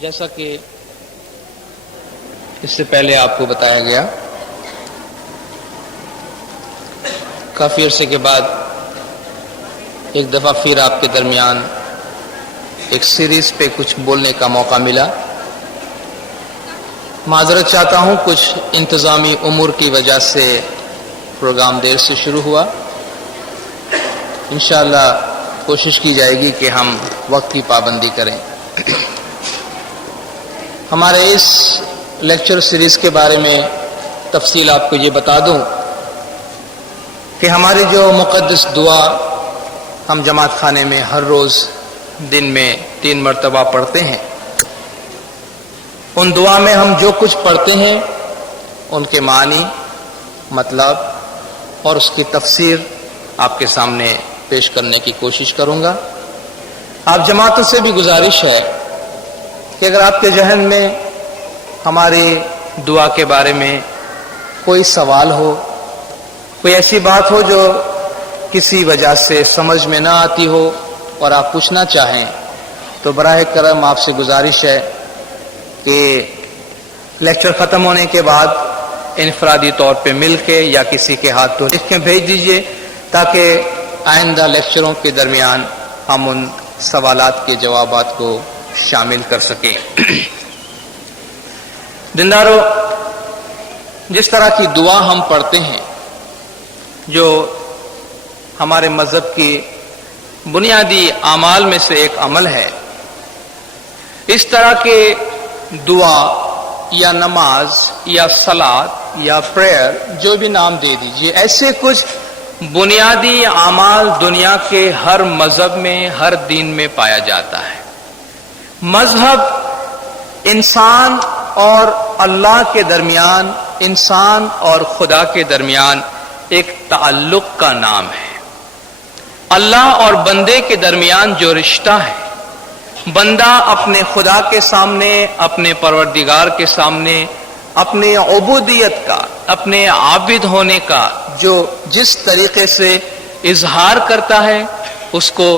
جیسا کہ اس سے پہلے آپ کو بتایا گیا، کافی عرصے کے بعد ایک دفعہ پھر آپ کے درمیان ایک سیریز پہ کچھ بولنے کا موقع ملا۔ معذرت چاہتا ہوں، کچھ انتظامی امور کی وجہ سے پروگرام دیر سے شروع ہوا۔ انشاءاللہ کوشش کی جائے گی کہ ہم وقت کی پابندی کریں۔ ہمارے اس لیکچر سیریز کے بارے میں تفصیل آپ کو یہ بتا دوں کہ ہماری جو مقدس دعا ہم جماعت خانے میں ہر روز دن میں 3 مرتبہ پڑھتے ہیں، ان دعا میں ہم جو کچھ پڑھتے ہیں ان کے معنی، مطلب اور اس کی تفسیر آپ کے سامنے پیش کرنے کی کوشش کروں گا۔ آپ جماعتوں سے بھی گزارش ہے کہ اگر آپ کے ذہن میں ہماری دعا کے بارے میں کوئی سوال ہو، کوئی ایسی بات ہو جو کسی وجہ سے سمجھ میں نہ آتی ہو اور آپ پوچھنا چاہیں، تو براہ کرم آپ سے گزارش ہے کہ لیکچر ختم ہونے کے بعد انفرادی طور پہ مل کے یا کسی کے ہاتھ تو لکھ کے بھیج دیجئے، تاکہ آئندہ لیکچروں کے درمیان ہم ان سوالات کے جوابات کو شامل کر سکیں۔ دیندارو، جس طرح کی دعا ہم پڑھتے ہیں، جو ہمارے مذہب کی بنیادی اعمال میں سے ایک عمل ہے، اس طرح کے دعا یا نماز یا صلات یا پریئر، جو بھی نام دے دیجئے، ایسے کچھ بنیادی اعمال دنیا کے ہر مذہب میں، ہر دین میں پایا جاتا ہے۔ مذہب انسان اور اللہ کے درمیان، انسان اور خدا کے درمیان ایک تعلق کا نام ہے۔ اللہ اور بندے کے درمیان جو رشتہ ہے، بندہ اپنے خدا کے سامنے، اپنے پروردگار کے سامنے اپنے عبودیت کا، اپنے عابد ہونے کا جو جس طریقے سے اظہار کرتا ہے، اس کو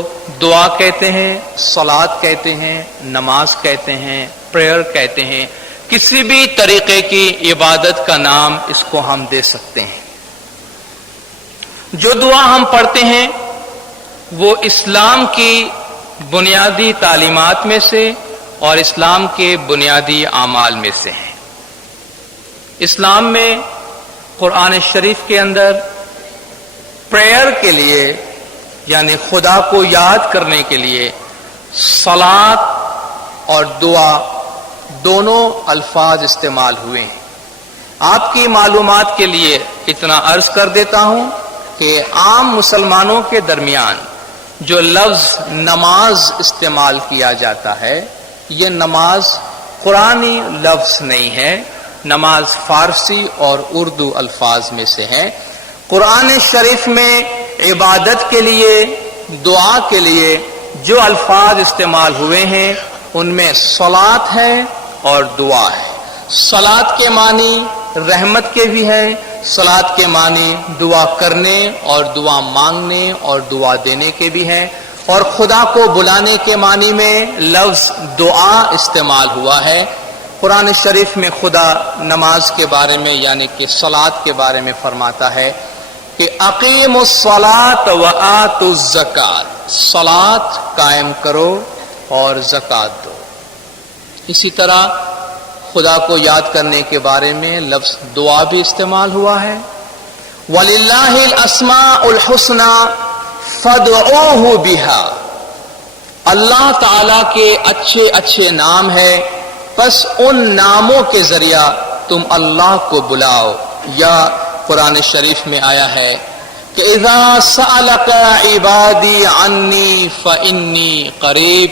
دعا کہتے ہیں، صلات کہتے ہیں، نماز کہتے ہیں، پریئر کہتے ہیں۔ کسی بھی طریقے کی عبادت کا نام اس کو ہم دے سکتے ہیں۔ جو دعا ہم پڑھتے ہیں وہ اسلام کی بنیادی تعلیمات میں سے اور اسلام کے بنیادی اعمال میں سے ہیں۔ اسلام میں قرآن شریف کے اندر پریئر کے لیے، یعنی خدا کو یاد کرنے کے لیے، صلات اور دعا دونوں الفاظ استعمال ہوئے ہیں۔ آپ کی معلومات کے لیے اتنا عرض کر دیتا ہوں کہ عام مسلمانوں کے درمیان جو لفظ نماز استعمال کیا جاتا ہے، یہ نماز قرآنی لفظ نہیں ہے، نماز فارسی اور اردو الفاظ میں سے ہے۔ قرآن شریف میں عبادت کے لیے، دعا کے لیے جو الفاظ استعمال ہوئے ہیں ان میں صلات ہے اور دعا ہے۔ صلات کے معنی رحمت کے بھی ہیں، صلات کے معنی دعا کرنے اور دعا مانگنے اور دعا دینے کے بھی ہیں، اور خدا کو بلانے کے معنی میں لفظ دعا استعمال ہوا ہے۔ قرآن شریف میں خدا نماز کے بارے میں، یعنی کہ صلات کے بارے میں فرماتا ہے کہ اقیموا الصلاۃ وآتوا الزکات، صلات قائم کرو اور زکات دو۔ اسی طرح خدا کو یاد کرنے کے بارے میں لفظ دعا بھی استعمال ہوا ہے۔ وَلِلَّهِ الْأَسْمَاءُ الْحُسْنَى فَادْعُوهُ بِهَا، اللہ تعالی کے اچھے اچھے نام ہیں، پس ان ناموں کے ذریعہ تم اللہ کو بلاؤ۔ یا قرآن شریف میں آیا ہے کہ اِذَا سَأَلَكَ عِبَادِي عَنِّي فَإِنِّي قَرِيب،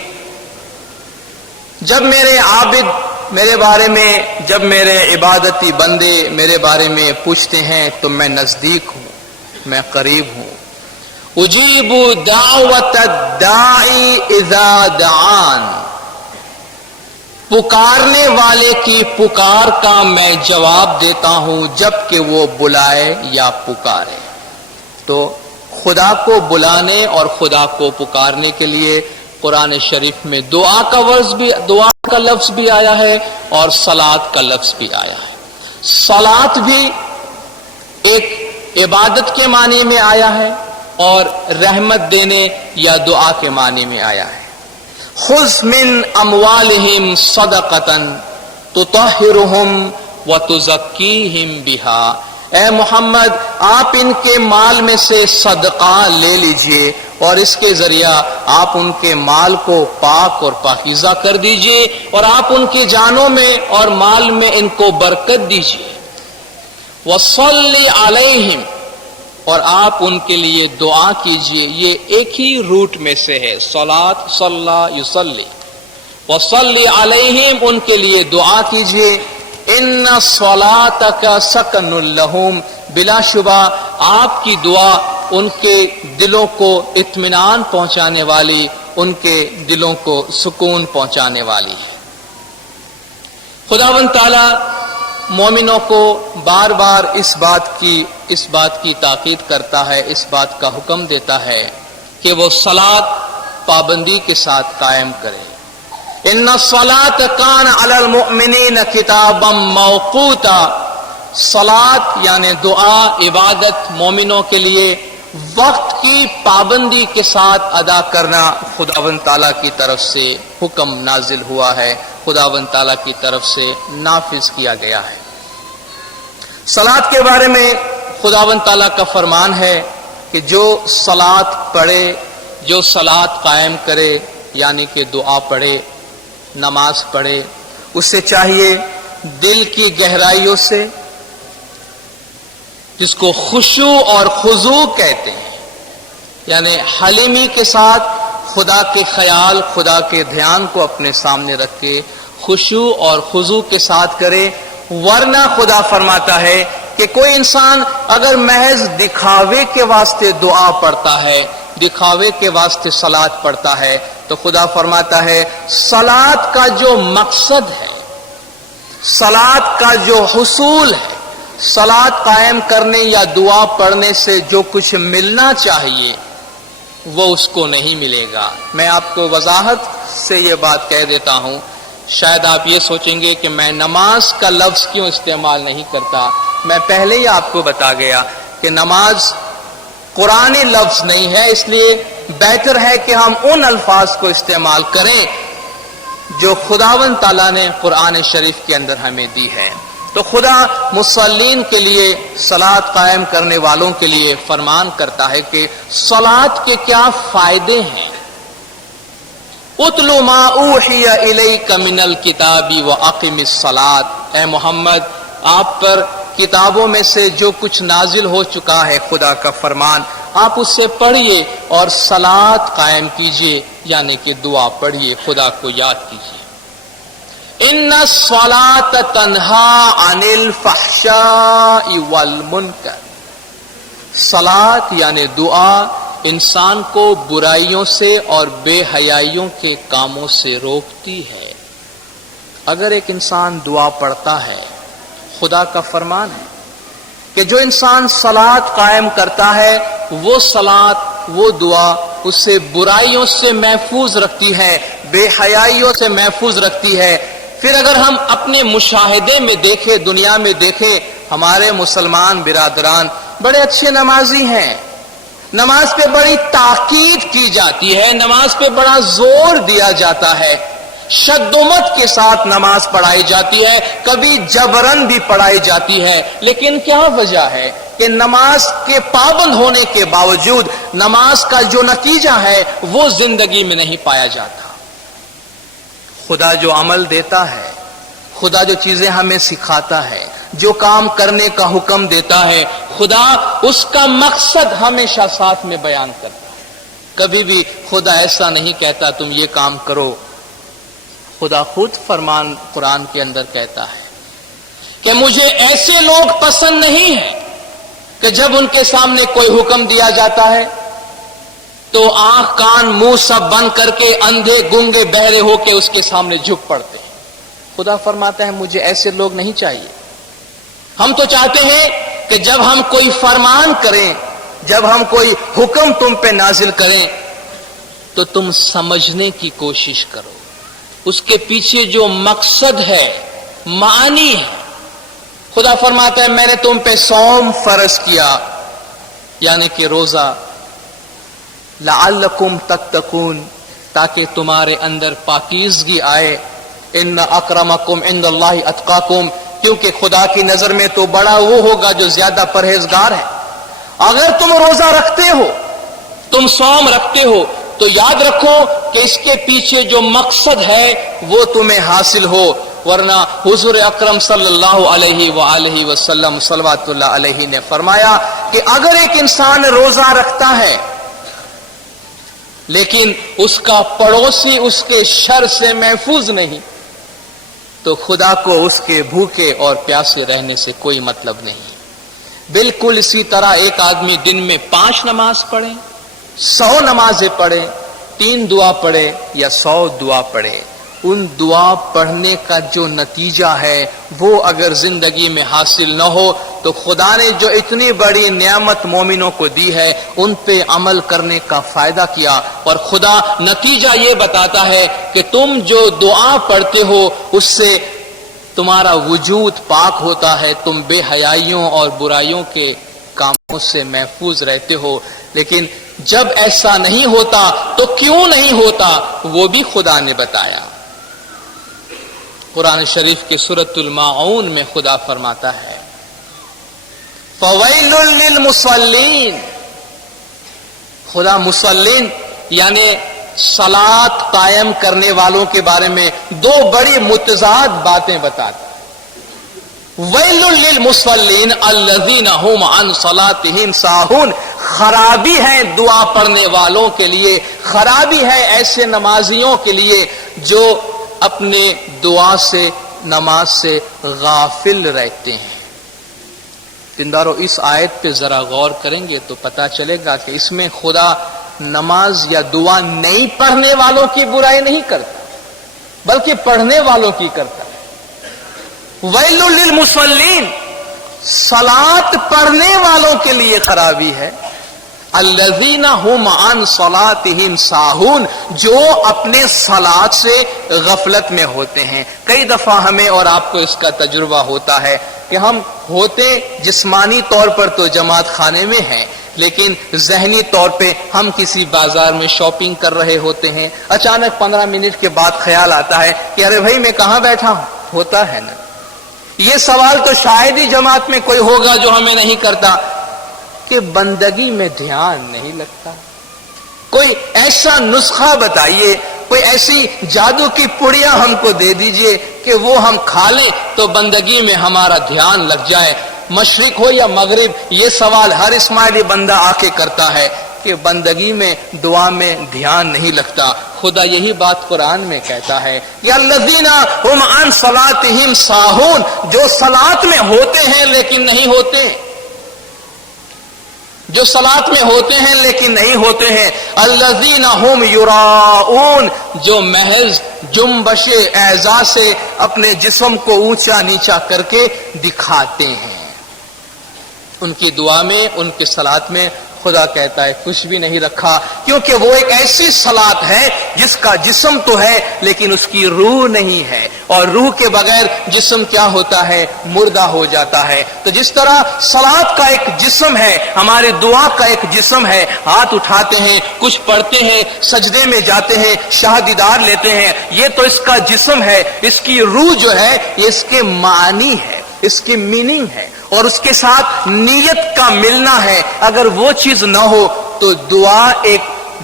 جب میرے عابد میرے بارے میں، جب میرے عبادتی بندے میرے بارے میں پوچھتے ہیں تو میں نزدیک ہوں، میں قریب ہوں۔ اجیب دعوت الداعی اذا دعان، پکارنے والے کی پکار کا میں جواب دیتا ہوں جب کہ وہ بلائے یا پکارے۔ تو خدا کو بلانے اور خدا کو پکارنے کے لیے قرآن شریف میں دعا کا لفظ بھی آیا ہے اور صلات کا لفظ بھی آیا ہے۔ صلات بھی ایک عبادت کے معنی میں آیا ہے اور رحمت دینے یا دعا کے معنی میں آیا ہے۔ خذ من اموالہم صدقۃ تطہرہم وتزکیہم بہا، اے محمد آپ ان کے مال میں سے صدقہ لے لیجئے اور اس کے ذریعہ آپ ان کے مال کو پاک اور پاکیزہ کر دیجئے اور آپ ان کی جانوں میں اور مال میں ان کو برکت دیجئے۔ وصلی علیہم، اور آپ ان کے لیے دعا کیجئے۔ یہ ایک ہی روٹ میں سے ہے، صلاۃ، صلی یصلی۔ وصلی علیہم، ان کے لیے دعا کیجئے۔ ان صلاتک سکن لہم، بلا شبہ آپ کی دعا ان کے دلوں کو اطمینان پہنچانے والی، ان کے دلوں کو سکون پہنچانے والی ہے۔ خداوند تعالی مومنوں کو بار بار اس بات کی تاکید کرتا ہے، اس بات کا حکم دیتا ہے کہ وہ صلاۃ پابندی کے ساتھ قائم کرے۔ ان الصلاۃ کان علی المؤمنین کتابا موقوتا، صلاۃ یعنی دعا، عبادت مومنوں کے لیے وقت کی پابندی کے ساتھ ادا کرنا خداوند تعالیٰ کی طرف سے حکم نازل ہوا ہے، خداوند تعالیٰ کی طرف سے نافذ کیا گیا ہے۔ صلاۃ کے بارے میں خداوند تعالیٰ کا فرمان ہے کہ جو صلاۃ پڑھے، جو صلاۃ قائم کرے، یعنی کہ دعا پڑھے، نماز پڑھے، اسے چاہیے دل کی گہرائیوں سے، جس کو خشوع اور خضوع کہتے ہیں، یعنی حلیمی کے ساتھ خدا کے خیال، خدا کے دھیان کو اپنے سامنے رکھ کے خشوع اور خضوع کے ساتھ کرے۔ ورنہ خدا فرماتا ہے کہ کوئی انسان اگر محض دکھاوے کے واسطے دعا پڑھتا ہے، دکھاوے کے واسطے صلاۃ پڑھتا ہے، تو خدا فرماتا ہے صلاۃ کا جو مقصد ہے، صلاۃ کا جو حصول ہے، صلاۃ قائم کرنے یا دعا پڑھنے سے جو کچھ ملنا چاہیے وہ اس کو نہیں ملے گا۔ میں آپ کو وضاحت سے یہ بات کہہ دیتا ہوں، شاید آپ یہ سوچیں گے کہ میں نماز کا لفظ کیوں استعمال نہیں کرتا۔ میں پہلے ہی آپ کو بتا گیا کہ نماز قرآنی لفظ نہیں ہے، اس لیے بہتر ہے کہ ہم ان الفاظ کو استعمال کریں جو خداوند تعالیٰ نے قرآن شریف کے اندر ہمیں دی ہے۔ تو خدا مصلین کے لیے، صلاۃ قائم کرنے والوں کے لیے فرمان کرتا ہے کہ صلاۃ کے کیا فائدے ہیں۔ اتل ما اوحی الیک من الکتاب واقم الصلاۃ، اے محمد آپ پر کتابوں میں سے جو کچھ نازل ہو چکا ہے، خدا کا فرمان، آپ اس سے پڑھیے اور صلاۃ قائم کیجیے، یعنی کہ دعا پڑھیے، خدا کو یاد کیجیے۔ ان الصلاۃ تنہی عن الفحشاء والمنکر، صلاۃ یعنی دعا انسان کو برائیوں سے اور بے حیائیوں کے کاموں سے روکتی ہے۔ اگر ایک انسان دعا پڑھتا ہے، خدا کا فرمان ہے کہ جو انسان صلاۃ قائم کرتا ہے، وہ صلاۃ، وہ دعا اسے برائیوں سے محفوظ رکھتی ہے، بے حیائیوں سے محفوظ رکھتی ہے۔ پھر اگر ہم اپنے مشاہدے میں دیکھیں، دنیا میں دیکھیں، ہمارے مسلمان برادران بڑے اچھے نمازی ہیں، نماز پہ بڑی تاکید کی جاتی ہے، نماز پہ بڑا زور دیا جاتا ہے، شدت کے ساتھ نماز پڑھائی جاتی ہے، کبھی جبرن بھی پڑھائی جاتی ہے، لیکن کیا وجہ ہے کہ نماز کے پابند ہونے کے باوجود نماز کا جو نتیجہ ہے وہ زندگی میں نہیں پایا جاتا۔ خدا جو عمل دیتا ہے، خدا جو چیزیں ہمیں سکھاتا ہے، جو کام کرنے کا حکم دیتا ہے، خدا اس کا مقصد ہمیشہ ساتھ میں بیان کرتا ہے۔ کبھی بھی خدا ایسا نہیں کہتا تم یہ کام کرو، خدا خود فرمان قرآن کے اندر کہتا ہے کہ مجھے ایسے لوگ پسند نہیں ہیں کہ جب ان کے سامنے کوئی حکم دیا جاتا ہے تو آنکھ کان منہ سب بند کر کے اندھے گونگے بہرے ہو کے اس کے سامنے جھک پڑتے ہیں۔ خدا فرماتا ہے مجھے ایسے لوگ نہیں چاہیے۔ ہم تو چاہتے ہیں کہ جب ہم کوئی فرمان کریں، جب ہم کوئی حکم تم پہ نازل کریں تو تم سمجھنے کی کوشش کرو، اس کے پیچھے جو مقصد ہے، معانی ہے۔ خدا فرماتا ہے میں نے تم پہ صوم فرض کیا، یعنی کہ روزہ، لعلکم تتقون، تاکہ تمہارے اندر پاکیزگی آئے۔ ان اکرمکم عند اللہ اتقاکم، کیونکہ خدا کی نظر میں تو بڑا وہ ہوگا جو زیادہ پرہیزگار ہے۔ اگر تم روزہ رکھتے ہو، تم صوم رکھتے ہو، تو یاد رکھو کہ اس کے پیچھے جو مقصد ہے وہ تمہیں حاصل ہو، ورنہ حضور اکرم صلی اللہ علیہ وآلہ وسلم صلوات اللہ علیہ نے فرمایا کہ اگر ایک انسان روزہ رکھتا ہے لیکن اس کا پڑوسی اس کے شر سے محفوظ نہیں، تو خدا کو اس کے بھوکے اور پیاسے رہنے سے کوئی مطلب نہیں۔ بالکل اسی طرح ایک آدمی دن میں 5 نماز پڑھے، 100 نمازیں پڑھے، 3 دعا پڑھے یا 100 دعا پڑھے، ان دعا پڑھنے کا جو نتیجہ ہے وہ اگر زندگی میں حاصل نہ ہو تو خدا نے جو اتنی بڑی نعمت مومنوں کو دی ہے ان پہ عمل کرنے کا فائدہ کیا، اور خدا نتیجہ یہ بتاتا ہے کہ تم جو دعا پڑھتے ہو اس سے تمہارا وجود پاک ہوتا ہے، تم بے حیائیوں اور برائیوں کے کاموں سے محفوظ رہتے ہو۔ لیکن جب ایسا نہیں ہوتا تو کیوں نہیں ہوتا وہ بھی خدا نے بتایا۔ قرآن شریف کے سورۃ الماعون میں خدا فرماتا ہے فویل للمصلین، خدا مصلین یعنی صلاۃ قائم کرنے والوں کے بارے میں 2 بڑی متضاد باتیں بتاتا ہے۔ ویل للمصلین الذین هم عن صلاتهم ساہون، خرابی ہے دعا پڑھنے والوں کے لیے، خرابی ہے ایسے نمازیوں کے لیے جو اپنے دعا سے، نماز سے غافل رہتے ہیں۔ دیندارو اس آیت پہ ذرا غور کریں گے تو پتہ چلے گا کہ اس میں خدا نماز یا دعا نہیں پڑھنے والوں کی برائی نہیں کرتا بلکہ پڑھنے والوں کی کرتا ہے۔ ویل للمصلین، صلاۃ پڑھنے والوں کے لیے خرابی ہے، الذین هم عن صلاتهم ساہون، جو اپنے صلاۃ سے غفلت میں ہوتے ہیں۔ کئی دفعہ ہمیں اور آپ کو اس کا تجربہ ہوتا ہے کہ ہم ہوتے جسمانی طور پر تو جماعت خانے میں ہیں، لیکن ذہنی طور پہ ہم کسی بازار میں شاپنگ کر رہے ہوتے ہیں، اچانک 15 منٹ کے بعد خیال آتا ہے کہ ارے بھائی میں کہاں بیٹھا ہوں، ہوتا ہے نا۔ یہ سوال تو شاید ہی جماعت میں کوئی ہوگا جو ہمیں نہیں کرتا کہ بندگی میں دھیان نہیں لگتا۔ کوئی ایسا نسخہ بتائیے، کوئی ایسی جادو کی پڑیا ہم کو دے دیجئے کہ وہ ہم کھا لیں تو بندگی میں ہمارا دھیان لگ جائے۔ مشرق ہو یا مغرب، یہ سوال ہر اسماعیلی بندہ آ کے کرتا ہے کہ بندگی میں، دعا میں دھیان نہیں لگتا۔ خدا یہی بات قرآن میں کہتا ہے کہ الذین هم عن صلاتهم ساہون، جو صلاۃ میں ہوتے ہیں لیکن نہیں ہوتے، جو صلاۃ میں ہوتے ہیں لیکن نہیں ہوتے ہیں۔ الذین هم یراؤون، جو محض جنبش اعضاء سے اپنے جسم کو اونچا نیچا کر کے دکھاتے ہیں۔ ان کی دعا میں، ان کے صلاۃ میں خدا کہتا ہے کچھ بھی نہیں رکھا، کیونکہ وہ ایک ایسی صلاۃ ہے جس کا جسم تو ہے لیکن اس کی روح نہیں ہے، اور روح کے بغیر جسم کیا ہوتا ہے؟ مردہ ہو جاتا ہے۔ تو جس طرح صلاۃ کا ایک جسم ہے، ہمارے دعا کا ایک جسم ہے، ہاتھ اٹھاتے ہیں، کچھ پڑھتے ہیں، سجدے میں جاتے ہیں، شہادیدار لیتے ہیں، یہ تو اس کا جسم ہے۔ اس کی روح جو ہے یہ اس کے معنی ہے، اس کی میننگ ہے، اور اس کے ساتھ نیت کا ملنا ہے۔ اگر وہ چیز نہ ہو تو دعا ایک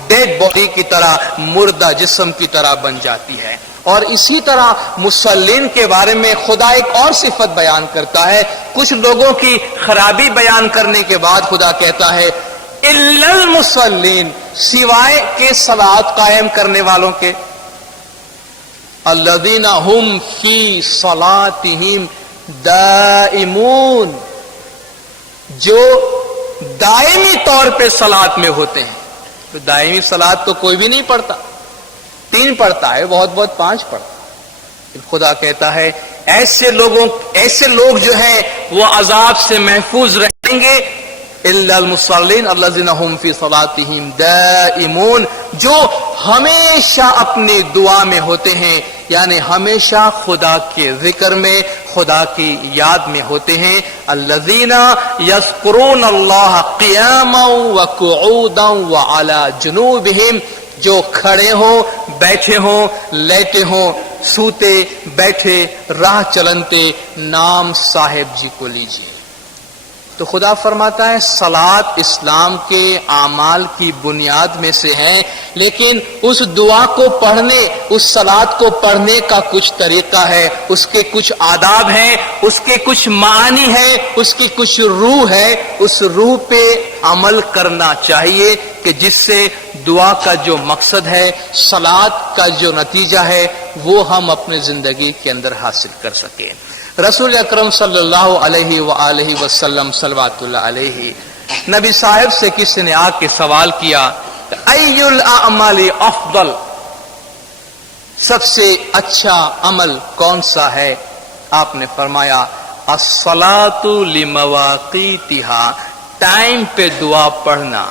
ڈیڈ باڈی کی طرح، مردہ جسم کی طرح بن جاتی ہے۔ اور اسی طرح مصلین کے بارے میں خدا ایک اور صفت بیان کرتا ہے۔ کچھ لوگوں کی خرابی بیان کرنے کے بعد خدا کہتا ہے الا المصلین، سوائے کے صلاۃ قائم کرنے والوں کے، الذین هم فی صلاتهم دائمون، جو دائمی طور پہ صلاۃ میں ہوتے ہیں۔ تو دائمی صلاۃ تو کوئی بھی نہیں پڑھتا، 3 پڑھتا ہے، بہت بہت 5 پڑھتا ہے۔ خدا کہتا ہے ایسے لوگ جو ہیں وہ عذاب سے محفوظ رہیں گے۔ الا المصلین الذین هم فی صلاتهم دائمون، جو ہمیشہ اپنی دعا میں ہوتے ہیں، یعنی ہمیشہ خدا کے ذکر میں، خدا کی یاد میں ہوتے ہیں۔ الذین یذکرون اللہ قیاما وقعودا وعلی جنوبہم، جو کھڑے ہوں، بیٹھے ہوں، لیٹے ہوں، سوتے بیٹھے، راہ چلنتے، نام صاحب جی کو لیجیے۔ تو خدا فرماتا ہے صلاۃ اسلام کے اعمال کی بنیاد میں سے ہے، لیکن اس دعا کو پڑھنے، اس صلاۃ کو پڑھنے کا کچھ طریقہ ہے، اس کے کچھ آداب ہیں، اس کے کچھ معانی ہیں، اس کی کچھ روح ہے۔ اس روح پہ عمل کرنا چاہیے کہ جس سے دعا کا جو مقصد ہے، صلاۃ کا جو نتیجہ ہے، وہ ہم اپنے زندگی کے اندر حاصل کر سکیں۔ رسول اکرم صلی اللہ علیہ وآلہ وسلم صلوات اللہ علیہ، نبی صاحب سے کسی نے آ کے سوال کیا ای الاعمال افضل، سب سے اچھا عمل کون سا ہے؟ آپ نے فرمایا الصلاۃ لمواقیتہا، ٹائم پہ دعا پڑھنا۔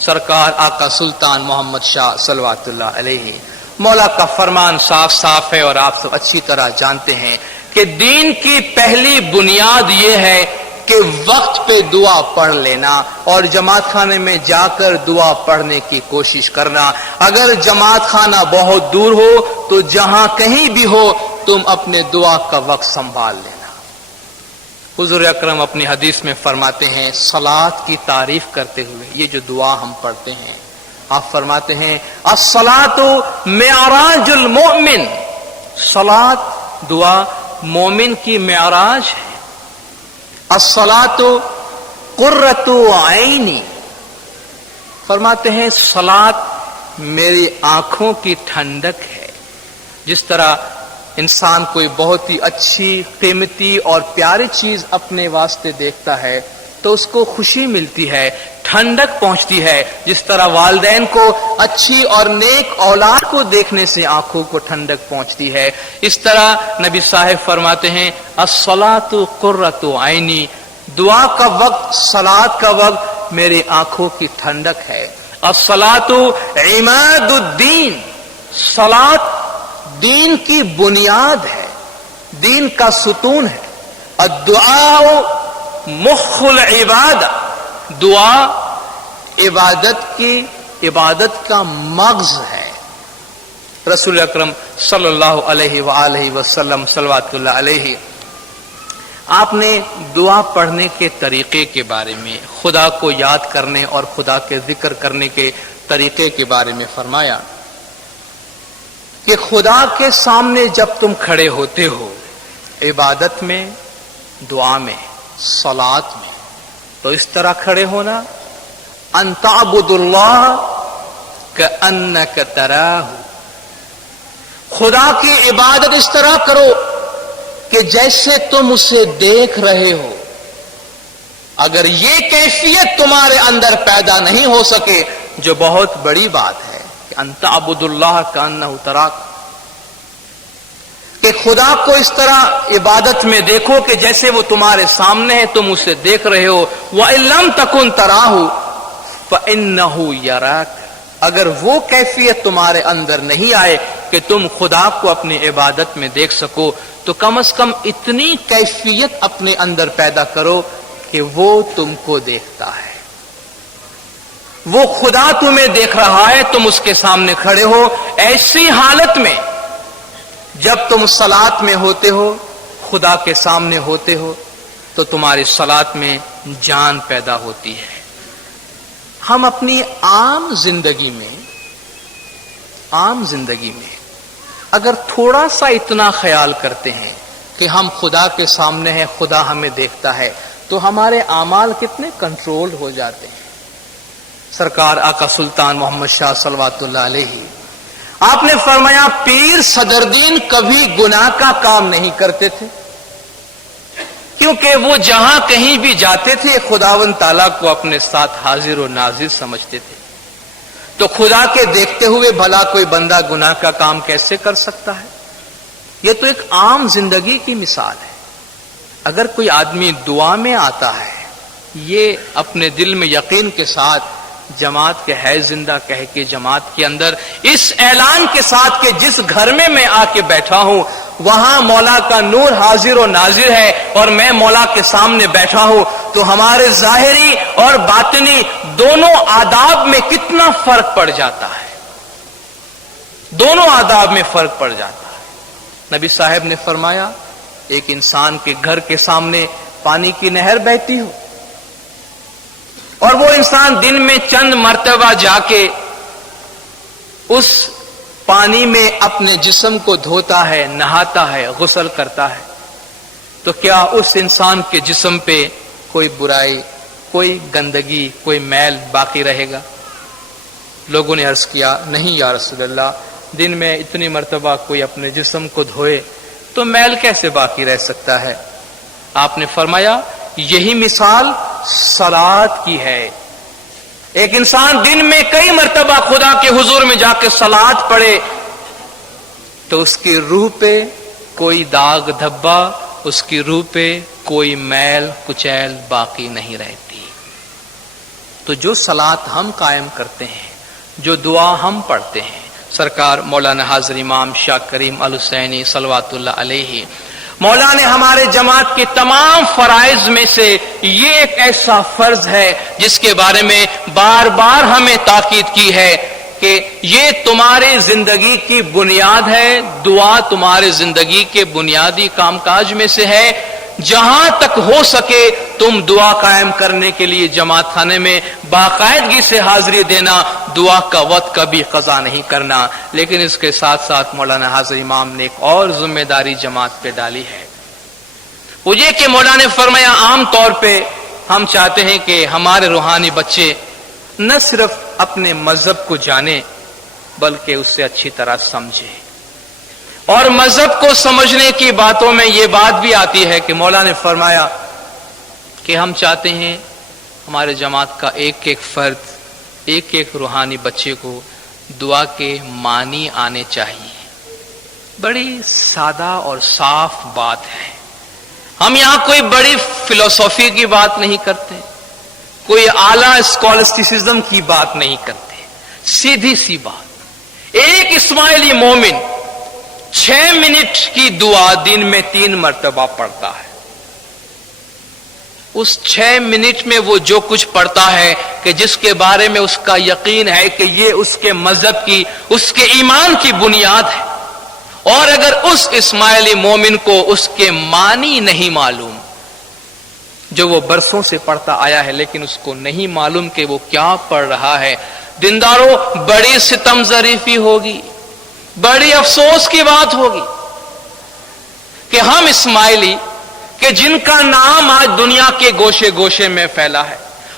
سرکار آقا سلطان محمد شاہ صلوات اللہ علیہ، مولا کا فرمان صاف صاف ہے اور آپ سب اچھی طرح جانتے ہیں کہ دین کی پہلی بنیاد یہ ہے کہ وقت پہ دعا پڑھ لینا اور جماعت خانے میں جا کر دعا پڑھنے کی کوشش کرنا۔ اگر جماعت خانہ بہت دور ہو تو جہاں کہیں بھی ہو تم اپنے دعا کا وقت سنبھال لینا۔ حضور اکرم اپنی حدیث میں فرماتے ہیں صلاۃ کی تعریف کرتے ہوئے، یہ جو دعا ہم پڑھتے ہیں، آپ فرماتے ہیں الصلاۃ معراج المؤمن، صلاۃ دعا مومن کی معراج ہے۔ الصلاۃ قرۃ عینی، فرماتے ہیں صلاۃ میری آنکھوں کی ٹھنڈک ہے۔ جس طرح انسان کوئی بہت ہی اچھی، قیمتی اور پیاری چیز اپنے واسطے دیکھتا ہے تو اس کو خوشی ملتی ہے، ٹھنڈک پہنچتی ہے، جس طرح والدین کو اچھی اور نیک اولاد کو دیکھنے سے آنکھوں کو ٹھنڈک پہنچتی ہے، اس طرح نبی صاحب فرماتے ہیں الصلاۃ قرۃ عینی، دعا کا وقت، صلاۃ کا وقت میری آنکھوں کی ٹھنڈک ہے۔ الصلاۃ عماد الدین، صلاۃ دین کی بنیاد ہے، دین کا ستون ہے۔ الدعاء مخ العبادہ، دعا عبادت کا مغز ہے۔ رسول اکرم صلی اللہ علیہ وآلہ وسلم صلوات اللہ علیہ، آپ نے دعا پڑھنے کے طریقے کے بارے میں، خدا کو یاد کرنے اور خدا کے ذکر کرنے کے طریقے کے بارے میں فرمایا کہ خدا کے سامنے جب تم کھڑے ہوتے ہو، عبادت میں، دعا میں، صلاۃ میں، تو اس طرح کھڑے ہونا ان تعبد اللہ کأنک تراہ، خدا کی عبادت اس طرح کرو کہ جیسے تم اسے دیکھ رہے ہو۔ اگر یہ کیفیت تمہارے اندر پیدا نہیں ہو سکے، جو بہت بڑی بات ہے کہ ان تعبد اللہ کأنہ تراک، کہ خدا کو اس طرح عبادت میں دیکھو کہ جیسے وہ تمہارے سامنے ہے، تم اسے دیکھ رہے ہو۔ وَإِن لَمْ تَكُنْ تَرَاهُ فَإِنَّهُ يَرَاكَ، اگر وہ کیفیت تمہارے اندر نہیں آئے کہ تم خدا کو اپنی عبادت میں دیکھ سکو، تو کم از کم اتنی کیفیت اپنے اندر پیدا کرو کہ وہ تم کو دیکھتا ہے، وہ خدا تمہیں دیکھ رہا ہے، تم اس کے سامنے کھڑے ہو۔ ایسی حالت میں جب تم صلاۃ میں ہوتے ہو، خدا کے سامنے ہوتے ہو، تو تمہاری صلاۃ میں جان پیدا ہوتی ہے۔ ہم اپنی عام زندگی میں اگر تھوڑا سا اتنا خیال کرتے ہیں کہ ہم خدا کے سامنے ہیں، خدا ہمیں دیکھتا ہے، تو ہمارے اعمال کتنے کنٹرول ہو جاتے ہیں۔ سرکار آقا سلطان محمد شاہ صلوات اللہ علیہ، آپ نے فرمایا پیر صدردین کبھی گناہ کا کام نہیں کرتے تھے، کیونکہ وہ جہاں کہیں بھی جاتے تھے خداوند تعالیٰ کو اپنے ساتھ حاضر و ناظر سمجھتے تھے۔ تو خدا کے دیکھتے ہوئے بھلا کوئی بندہ گناہ کا کام کیسے کر سکتا ہے؟ یہ تو ایک عام زندگی کی مثال ہے۔ اگر کوئی آدمی دعا میں آتا ہے یہ اپنے دل میں یقین کے ساتھ جماعت کے ہے زندہ کہہ کے جماعت کے اندر اس اعلان کے ساتھ کہ جس گھر میں آ کے بیٹھا ہوں وہاں مولا کا نور حاضر و ناظر ہے اور میں مولا کے سامنے بیٹھا ہوں، تو ہمارے ظاہری اور باطنی دونوں آداب میں کتنا فرق پڑ جاتا ہے، دونوں آداب میں فرق پڑ جاتا ہے۔ نبی صاحب نے فرمایا ایک انسان کے گھر کے سامنے پانی کی نہر بہتی ہو اور وہ انسان دن میں چند مرتبہ جا کے اس پانی میں اپنے جسم کو دھوتا ہے، نہاتا ہے، غسل کرتا ہے، تو کیا اس انسان کے جسم پہ کوئی برائی، کوئی گندگی، کوئی میل باقی رہے گا؟ لوگوں نے عرض کیا نہیں یا رسول اللہ، دن میں اتنی مرتبہ کوئی اپنے جسم کو دھوئے تو میل کیسے باقی رہ سکتا ہے؟ آپ نے فرمایا یہی مثال صلاۃ کی ہے۔ ایک انسان دن میں کئی مرتبہ خدا کے حضور میں جا کے صلاۃ پڑھے تو اس کی روح پہ کوئی داغ دھبا، اس کی روح پہ کوئی میل کچیل باقی نہیں رہتی۔ تو جو صلاۃ ہم قائم کرتے ہیں، جو دعا ہم پڑھتے ہیں، سرکار مولانا حاضر امام شاہ کریم الحسینی صلوات اللہ علیہ، مولا نے ہمارے جماعت کے تمام فرائض میں سے یہ ایک ایسا فرض ہے جس کے بارے میں بار بار ہمیں تاکید کی ہے کہ یہ تمہاری زندگی کی بنیاد ہے، دعا تمہارے زندگی کے بنیادی کام کاج میں سے ہے۔ جہاں تک ہو سکے تم دعا قائم کرنے کے لیے جماعت خانے میں باقاعدگی سے حاضری دینا، دعا کا وقت کبھی قضا نہیں کرنا۔ لیکن اس کے ساتھ ساتھ مولانا حاضر امام نے ایک اور ذمہ داری جماعت پہ ڈالی ہے، وہ یہ کہ مولانا نے فرمایا عام طور پہ ہم چاہتے ہیں کہ ہمارے روحانی بچے نہ صرف اپنے مذہب کو جانیں بلکہ اسے اچھی طرح سمجھیں، اور مذہب کو سمجھنے کی باتوں میں یہ بات بھی آتی ہے کہ مولا نے فرمایا کہ ہم چاہتے ہیں ہمارے جماعت کا ایک ایک فرد، ایک ایک روحانی بچے کو دعا کے معنی آنے چاہیے۔ بڑی سادہ اور صاف بات ہے۔ ہم یہاں کوئی بڑی فلسفی کی بات نہیں کرتے، کوئی اعلیٰ اسکالسٹسزم کی بات نہیں کرتے، سیدھی سی بات۔ ایک اسماعیلی مومن 6 منٹ کی دعا دن میں 3 مرتبہ پڑھتا ہے۔ اس 6 منٹ میں وہ جو کچھ پڑھتا ہے کہ جس کے بارے میں اس کا یقین ہے کہ یہ اس کے مذہب کی، اس کے ایمان کی بنیاد ہے، اور اگر اس اسماعیلی مومن کو اس کے معنی نہیں معلوم، جو وہ برسوں سے پڑھتا آیا ہے لیکن اس کو نہیں معلوم کہ وہ کیا پڑھ رہا ہے، دینداروں بڑی ستم ظریفی ہوگی، بڑی افسوس کی بات ہوگی کہ ہم اسماعیلی کہ جن کا نام آج دنیا کے گوشے گوشے میں پھیلا ہے،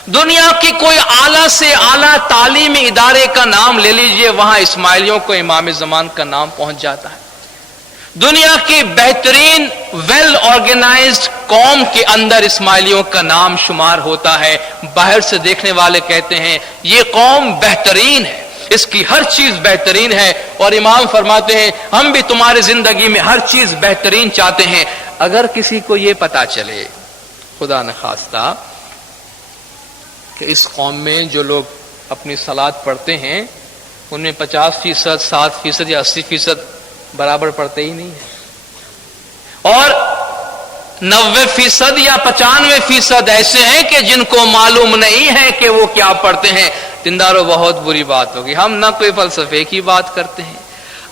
دنیا کی کوئی اعلیٰ سے اعلیٰ تعلیمی ادارے کا نام لے لیجئے، وہاں اسماعیلیوں کو امام زمان کا نام پہنچ جاتا ہے۔ دنیا کی بہترین ویل آرگنائزڈ قوم کے اندر اسماعیلیوں کا نام شمار ہوتا ہے۔ باہر سے دیکھنے والے کہتے ہیں یہ قوم بہترین ہے، اس کی ہر چیز بہترین ہے، اور امام فرماتے ہیں ہم بھی تمہاری زندگی میں ہر چیز بہترین چاہتے ہیں۔ اگر کسی کو یہ پتا چلے خدا نخواستہ کہ اس قوم میں جو لوگ اپنی صلات پڑھتے ہیں ان میں 50%، 60% یا 80% برابر پڑھتے ہی نہیں ہیں، اور 90% یا 95% ایسے ہیں کہ جن کو معلوم نہیں ہے کہ وہ کیا پڑھتے ہیں، دینداروں بہت بری بات ہوگی۔ ہم نہ کوئی فلسفے کی بات کرتے ہیں،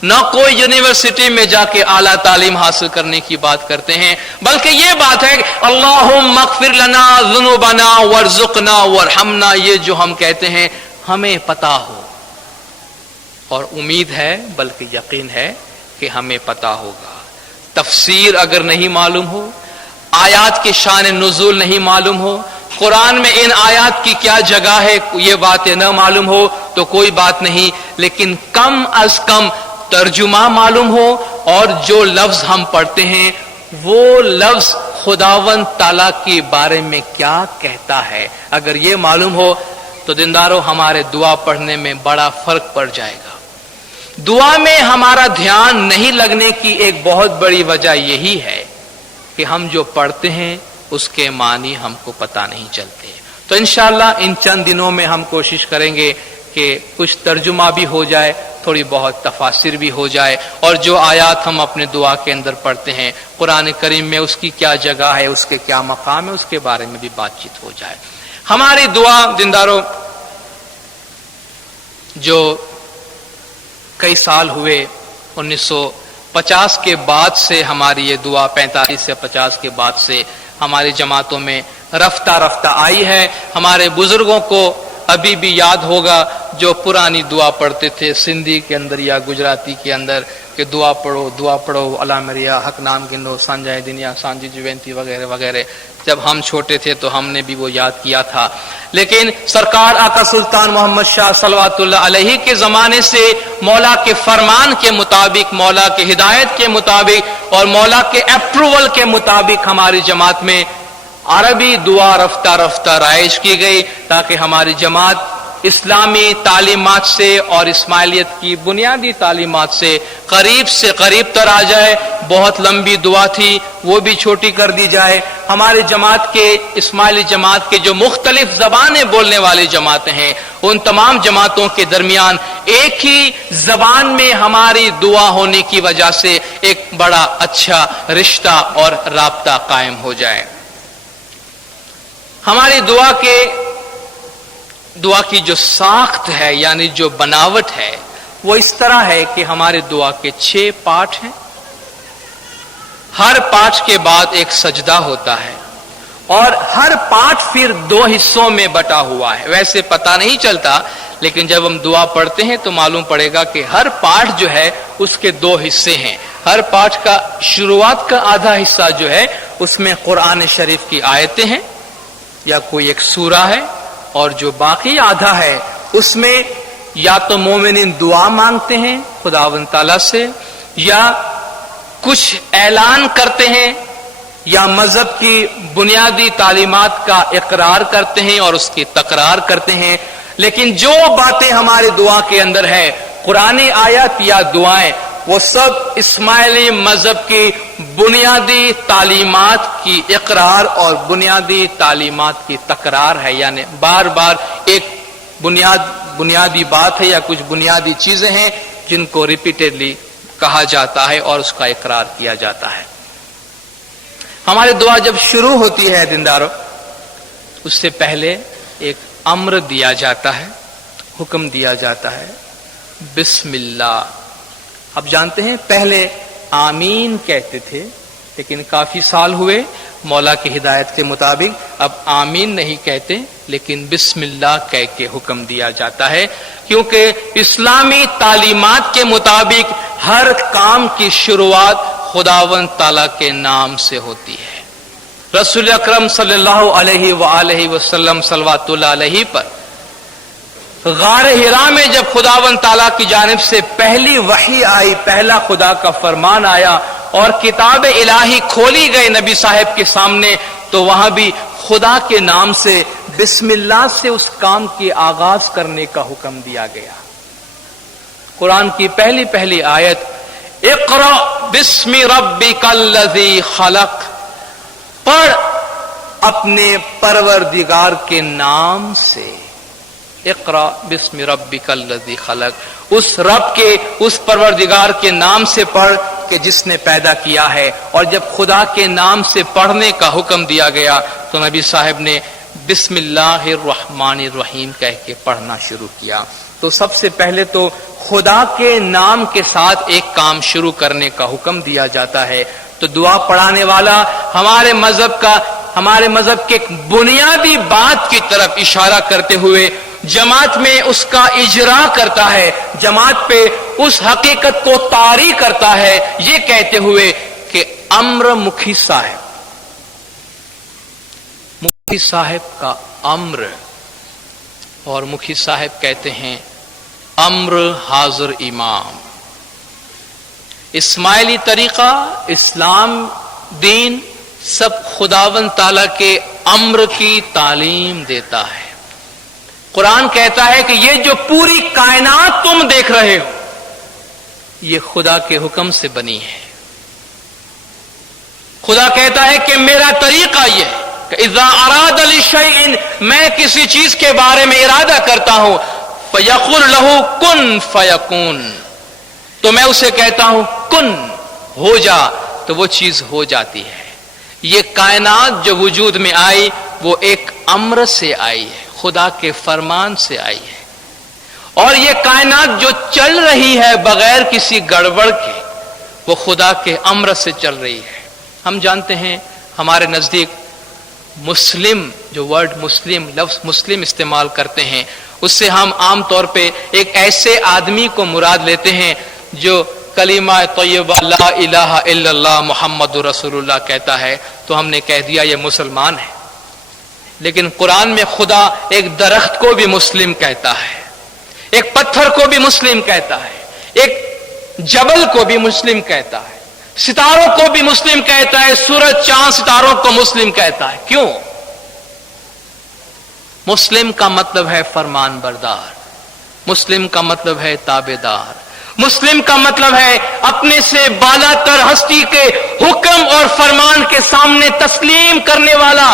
نہ کوئی یونیورسٹی میں جا کے اعلیٰ تعلیم حاصل کرنے کی بات کرتے ہیں، بلکہ یہ بات ہے کہ اللہم اغفر لنا ذنوبنا وارزقنا وارحمنا، یہ جو ہم کہتے ہیں ہمیں پتا ہو، اور امید ہے بلکہ یقین ہے کہ ہمیں پتا ہوگا۔ تفسیر اگر نہیں معلوم ہو، آیات کی شان نزول نہیں معلوم ہو، قرآن میں ان آیات کی کیا جگہ ہے یہ باتیں نہ معلوم ہو تو کوئی بات نہیں، لیکن کم از کم ترجمہ معلوم ہو، اور جو لفظ ہم پڑھتے ہیں وہ لفظ خداوند تعالیٰ کے بارے میں کیا کہتا ہے، اگر یہ معلوم ہو تو دینداروں ہمارے دعا پڑھنے میں بڑا فرق پڑ جائے گا۔ دعا میں ہمارا دھیان نہیں لگنے کی ایک بہت بڑی وجہ یہی ہے کہ ہم جو پڑھتے ہیں اس کے معنی ہم کو پتہ نہیں چلتے. تو انشاءاللہ ان چند دنوں میں ہم کوشش کریں گے کہ کچھ ترجمہ بھی ہو جائے، تھوڑی بہت تفاسیر بھی ہو جائے، اور جو آیات ہم اپنے دعا کے اندر پڑھتے ہیں قرآن کریم میں اس کی کیا جگہ ہے، اس کے کیا مقام ہے، اس کے بارے میں بھی بات چیت ہو جائے. ہماری دعا دینداروں، جو کئی سال ہوئے 1950 کے بعد سے ہماری یہ دعا 45 سے 50 کے بعد سے ہماری جماعتوں میں رفتہ رفتہ آئی ہے. ہمارے بزرگوں کو ابھی بھی یاد ہوگا جو پرانی دعا پڑھتے تھے سندھی کے اندر یا گجراتی کے اندر کہ دعا پڑھو اللہ مریا حق نام گنو سانجائے دنیا سانجی جوینتی وغیرہ وغیرہ. جب ہم چھوٹے تھے تو ہم نے بھی وہ یاد کیا تھا، لیکن سرکار آقا سلطان محمد شاہ صلوات اللہ علیہ کے زمانے سے مولا کے فرمان کے مطابق، مولا کے ہدایت کے مطابق اور مولا کے اپروول کے مطابق ہماری جماعت میں عربی دعا رفتہ رفتہ رائج کی گئی، تاکہ ہماری جماعت اسلامی تعلیمات سے اور اسماعیلیت کی بنیادی تعلیمات سے قریب تر آ جائے. بہت لمبی دعا تھی، وہ بھی چھوٹی کر دی جائے. ہمارے جماعت کے اسماعیلی جماعت کے جو مختلف زبانیں بولنے والی جماعتیں ہیں، ان تمام جماعتوں کے درمیان ایک ہی زبان میں ہماری دعا ہونے کی وجہ سے ایک بڑا اچھا رشتہ اور رابطہ قائم ہو جائے. ہماری دعا کی جو ساخت ہے، یعنی جو بناوٹ ہے، وہ اس طرح ہے کہ ہمارے دعا کے 6 پارٹ ہیں. ہر پارٹ کے بعد ایک سجدہ ہوتا ہے، اور ہر پارٹ پھر 2 حصوں میں بٹا ہوا ہے. ویسے پتہ نہیں چلتا، لیکن جب ہم دعا پڑھتے ہیں تو معلوم پڑے گا کہ ہر پارٹ جو ہے اس کے 2 حصے ہیں. ہر پارٹ کا شروعات کا آدھا حصہ جو ہے اس میں قرآن شریف کی آیتیں ہیں یا کوئی ایک سورہ ہے، اور جو باقی آدھا ہے اس میں یا تو مومنین دعا مانگتے ہیں خداوند تعالیٰ سے، یا کچھ اعلان کرتے ہیں، یا مذہب کی بنیادی تعلیمات کا اقرار کرتے ہیں اور اس کی تکرار کرتے ہیں. لیکن جو باتیں ہمارے دعا کے اندر ہے، قرآنی آیات یا دعائیں، وہ سب اسماعیلی مذہب کی بنیادی تعلیمات کی اقرار اور بنیادی تعلیمات کی تکرار ہے. یعنی بار بار ایک بنیادی بات ہے یا کچھ بنیادی چیزیں ہیں جن کو ریپیٹڈلی کہا جاتا ہے اور اس کا اقرار کیا جاتا ہے. ہماری دعا جب شروع ہوتی ہے دینداروں، اس سے پہلے ایک امر دیا جاتا ہے، حکم دیا جاتا ہے، بسم اللہ. اب جانتے ہیں پہلے آمین کہتے تھے، لیکن کافی سال ہوئے مولا کی ہدایت کے مطابق اب آمین نہیں کہتے، لیکن بسم اللہ کہہ کے حکم دیا جاتا ہے، کیونکہ اسلامی تعلیمات کے مطابق ہر کام کی شروعات خداوند تعالیٰ کے نام سے ہوتی ہے. رسول اکرم صلی اللہ علیہ وآلہ وسلم صلوات اللہ علیہ پر غار حرا میں جب خداوند تعالیٰ کی جانب سے پہلی وحی آئی، پہلا خدا کا فرمان آیا اور کتاب الہی کھولی گئی نبی صاحب کے سامنے، تو وہاں بھی خدا کے نام سے بسم اللہ سے اس کام کی آغاز کرنے کا حکم دیا گیا. قرآن کی پہلی آیت اقرأ بسم ربک الذی خلق، پڑھ اپنے پروردگار کے نام سے. اقرأ بسم ربک الذی خلق، اس رب کے، اس پروردگار کے نام سے پڑھ کہ جس نے پیدا کیا ہے. اور جب خدا کے نام سے پڑھنے کا حکم دیا گیا تو نبی صاحب نے بسم اللہ الرحمن الرحیم کہہ کے پڑھنا شروع کیا. تو سب سے پہلے تو خدا کے نام کے ساتھ ایک کام شروع کرنے کا حکم دیا جاتا ہے. تو دعا پڑھانے والا ہمارے مذہب کے بنیادی بات کی طرف اشارہ کرتے ہوئے جماعت میں اس کا اجرا کرتا ہے، جماعت پہ اس حقیقت کو طاری کرتا ہے، یہ کہتے ہوئے کہ امر مکھی صاحب کا امر، اور مکھی صاحب کہتے ہیں امر حاضر امام. اسماعیلی طریقہ، اسلام، دین سب خداوند تعالیٰ کے امر کی تعلیم دیتا ہے. قرآن کہتا ہے کہ یہ جو پوری کائنات تم دیکھ رہے ہو یہ خدا کے حکم سے بنی ہے. خدا کہتا ہے کہ میرا طریقہ یہ ہے، کہ اذا اراد لشیء، میں کسی چیز کے بارے میں ارادہ کرتا ہوں، فیقول لہ کن فیکون، تو میں اسے کہتا ہوں کن، ہو جا، تو وہ چیز ہو جاتی ہے۔ یہ کائنات جو وجود میں آئی وہ ایک امر سے آئی ہے، خدا کے فرمان سے آئی ہے، اور یہ کائنات جو چل رہی ہے بغیر کسی گڑبڑ کے وہ خدا کے امر سے چل رہی ہے۔ ہم جانتے ہیں ہمارے نزدیک مسلم، جو ورڈ مسلم، لفظ مسلم استعمال کرتے ہیں، اس سے ہم عام طور پہ ایک ایسے آدمی کو مراد لیتے ہیں جو کلمہ طیبہ لا الہ الا اللہ محمد رسول اللہ کہتا ہے، تو ہم نے کہہ دیا یہ مسلمان ہے۔ لیکن قرآن میں خدا ایک درخت کو بھی مسلم کہتا ہے، ایک پتھر کو بھی مسلم کہتا ہے، ایک جبل کو بھی مسلم کہتا ہے، ستاروں کو بھی مسلم کہتا ہے، سورج چاند ستاروں کو مسلم کہتا ہے۔ کیوں؟ مسلم کا مطلب ہے فرمان بردار، مسلم کا مطلب ہے تابع دار، مسلم کا مطلب ہے اپنے سے بالا تر ہستی کے حکم اور فرمان کے سامنے تسلیم کرنے والا۔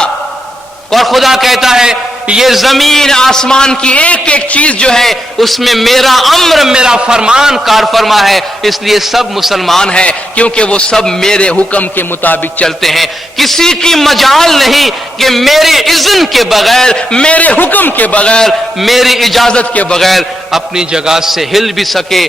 اور خدا کہتا ہے یہ زمین آسمان کی ایک ایک چیز جو ہے اس میں میرا امر، میرا فرمان کار فرما ہے، اس لیے سب مسلمان ہیں کیونکہ وہ سب میرے حکم کے مطابق چلتے ہیں۔ کسی کی مجال نہیں کہ میرے اذن کے بغیر، میرے حکم کے بغیر، میری اجازت کے بغیر اپنی جگہ سے ہل بھی سکے۔